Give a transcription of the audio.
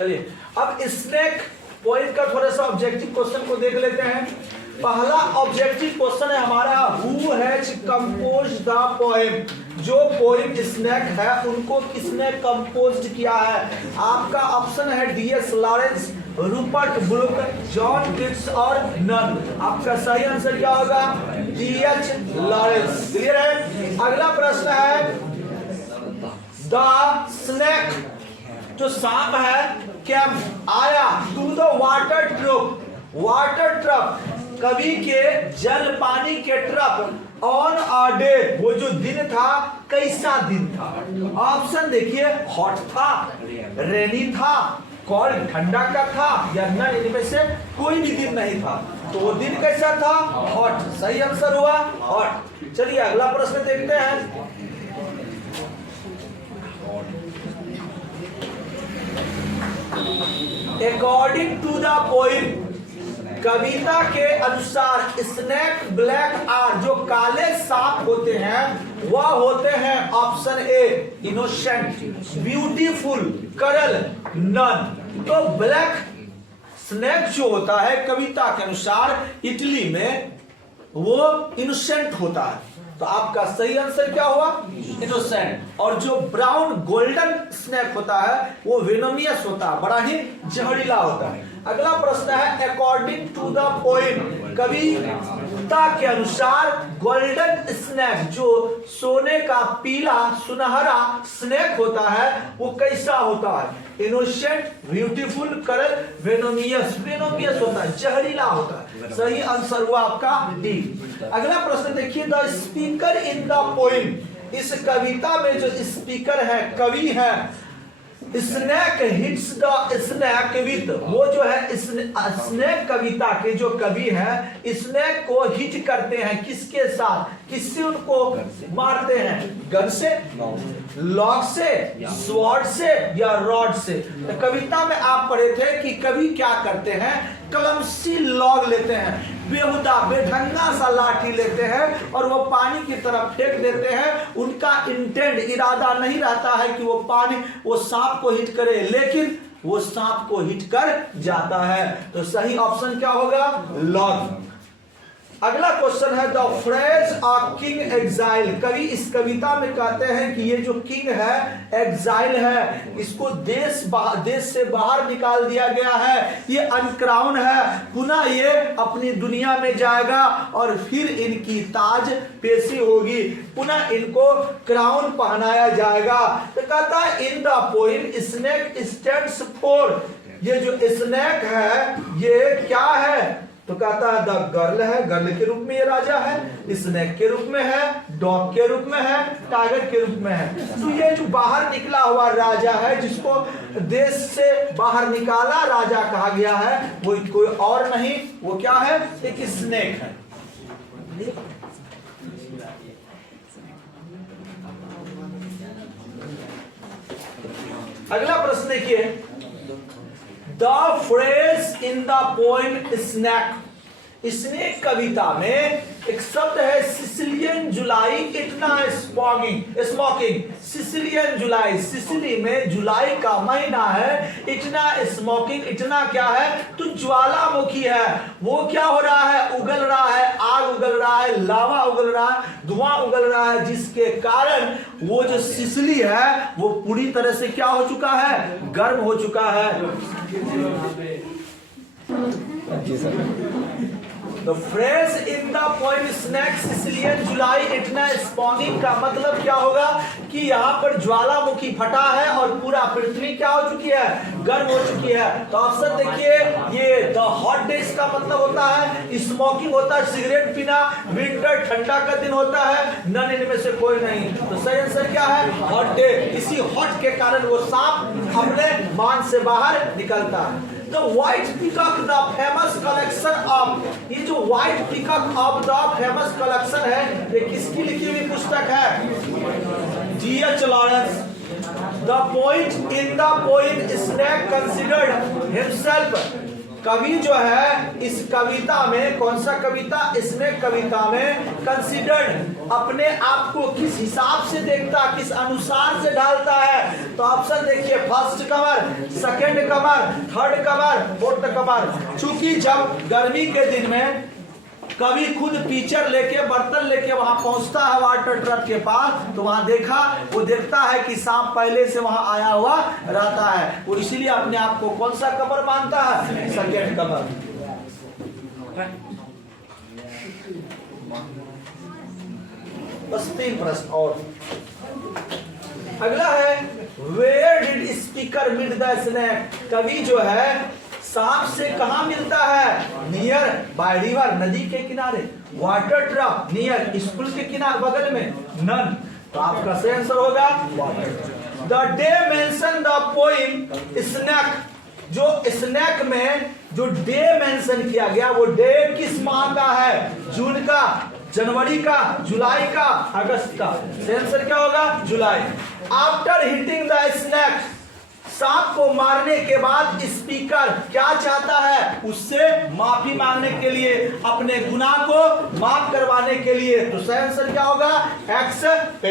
चलिए अब snake point का थोड़ा सा ऑब्जेक्टिव क्वेश्चन को देख लेते हैं। पहला ऑब्जेक्टिव क्वेश्चन है हमारा, who has compose the poem. जो पोएम स्नेक है उनको किसने कंपोज किया है? आपका ऑप्शन है DS Lawrence, Rupert Brooke, John Keats और नन। आपका सही आंसर क्या होगा? DH Lawrence. क्लियर है? अगला प्रश्न है, द स्नेक जो सांप है कैम आया to the water trough. Water trough कवि के जल पानी के ट्रप ऑन अ डे, वो जो दिन था कैसा दिन था? ऑप्शन देखिए, हॉट था, रेनी था, कोल्ड ठंडा का था, या नन इनमें से कोई भी दिन नहीं था। तो वो दिन कैसा था? हॉट। सही आंसर हुआ हॉट। चलिए अगला प्रश्न देखते हैं। अकॉर्डिंग टू द पोइम, कविता के अनुसार स्नेक ब्लैक आर, जो काले सांप होते हैं वह होते हैं ऑप्शन ए इनोसेंट, ब्यूटीफुल, करल, नन। तो ब्लैक स्नेक जो होता है कविता के अनुसार इटली में वो इनोसेंट होता है। तो आपका सही आंसर क्या हुआ? इनोसेंट। और जो ब्राउन गोल्डन स्नेक होता है वो वेनोमियस होता है, बड़ा ही जहरीला होता है। अगला प्रश्न है, अकॉर्डिंग टू द पोएम, कविता के अनुसार गोल्डन स्नेक, जो सोने का पीला सुनहरा स्नेक होता है वो कैसा होता है? इनोसेंट, ब्यूटीफुल, करल, वेनोमियस। वेनोमियस होता है, जहरीला होता है। सही आंसर हुआ आपका डी। अगला प्रश्न देखिए, the speaker in the poem, इस कविता में जो स्पीकर है, कवि है, snake hits the snake with, वो जो है स्नेक कविता के जो कवि है स्नेक को हिट करते हैं किसके साथ? किससे उनको मारते हैं? गन से, लॉक से, स्वॉर्ड से या रॉड से? तो कविता में आप पढ़े थे कि कवि क्या करते हैं, कलमसी लॉग लेते हैं, बेहुदा बेढंगा सा लाठी लेते हैं और वो पानी की तरफ फेंक देते हैं। उनका इंटेंट, इरादा नहीं रहता है कि वो सांप को हिट करे, लेकिन वो सांप को हिट कर जाता है। तो सही ऑप्शन क्या होगा? लॉग। अगला क्वेश्चन है, the phrase a king exile, कवि इस कविता में कहते हैं कि ये जो किंग है एग्जाइल है, इसको देश से बाहर निकाल दिया गया है, ये अनक्राउन है, पुनः ये अपनी दुनिया में जाएगा और फिर इनकी ताज पेशी होगी, पुनः इनको क्राउन पहनाया जाएगा। तो कहता है, इन the poem snake stands for, ये जो स्नेक है ये क्या है? तो कहता है द गर्ल है, गर्ल के रूप में ये राजा है, स्नेक के रूप में है, डॉग के रूप में है, टाइगर के रूप में है। तो ये जो बाहर निकला हुआ राजा है, जिसको देश से बाहर निकाला राजा कहा गया है, वो कोई और नहीं, वो क्या है? एक स्नेक है। अगला प्रश्न देखिए, the phrase in the poem snake, snake कविता में एक शब्द है सिसिलियन जुलाई, इतना स्मोकिंग। सिसिलियन जुलाई, सिसिली में जुलाई का महीना है, इतना स्मोकिंग, इतना क्या है? तो ज्वालामुखी है। वो क्या हो रहा है? उगल रहा है, आग उगल रहा है, लावा उगल रहा है, धुआं उगल रहा है, जिसके कारण वो जो सिसिली है वो पूरी तरह से क्या हो चुका है? गर्म हो चुका है। The phrase in the poem snake Sicilian July Etna spawning का मतलब क्या होगा कि यहाँ पर ज्वालामुखी फटा है और पूरा पृथ्वी क्या हो चुकी है? गर्म हो चुकी है। तो ऑप्शन देखिए, ये द हॉट डेज का मतलब होता है स्मोकिंग होता है, सिगरेट पीना, विंटर ठंडा का दिन होता है, नन इनमें से कोई नहीं। तो सही आंसर क्या है? Hot day. इसी हॉट के कारण वो सांप अपने मान से बाहर निकलता है। The white peacock, the famous collection of, ये जो white peacock of the famous collection है, ये किसकी लिखी हुई पुस्तक है? D.H. Lawrence. The poet in the poem Snake considered himself कवि जो है इस कविता में, कौन सा कविता, इसमें कविता में कंसिडर्ड अपने आप को किस हिसाब से देखता, किस अनुसार से ढालता है। तो ऑप्शन देखिए, फर्स्ट कमर, सेकंड कमर, थर्ड कमर, फोर्थ कमर। चूंकि जब गर्मी के दिन में कवि खुद पीचर लेके, बर्तन लेके वहां पहुंचता है वाटर ट्रक के पास, तो वहां वो देखता है कि सांप पहले से वहां आया हुआ रहता है, वो इसीलिए अपने आप को कौन सा कमर मानता है, सेकंड कमर। बस 3 प्रश्न और। अगला है, where did speaker meet the snake. कवि जो है सांप से कहां मिलता है, नियर बाय रिवर, नदी के किनारे, वाटर ट्रक नियर, स्कूल के किनारे बगल में, नन। तो आपका सही आंसर होगा water. The day mention the poem snake. जो स्नैक में जो डे मेंशन किया गया, वो डे किस माह का है, जून का, जनवरी का, जुलाई का, अगस्त का। सही आंसर क्या होगा, जुलाई। आफ्टर हिटिंग द स्नैक, सांप को मारने के बाद स्पीकर क्या चाहता है, उससे माफी मांगने के लिए, अपने गुनाह को माफ करवाने के लिए। तो सही आंसर क्या होगा, एक्सेप्ट।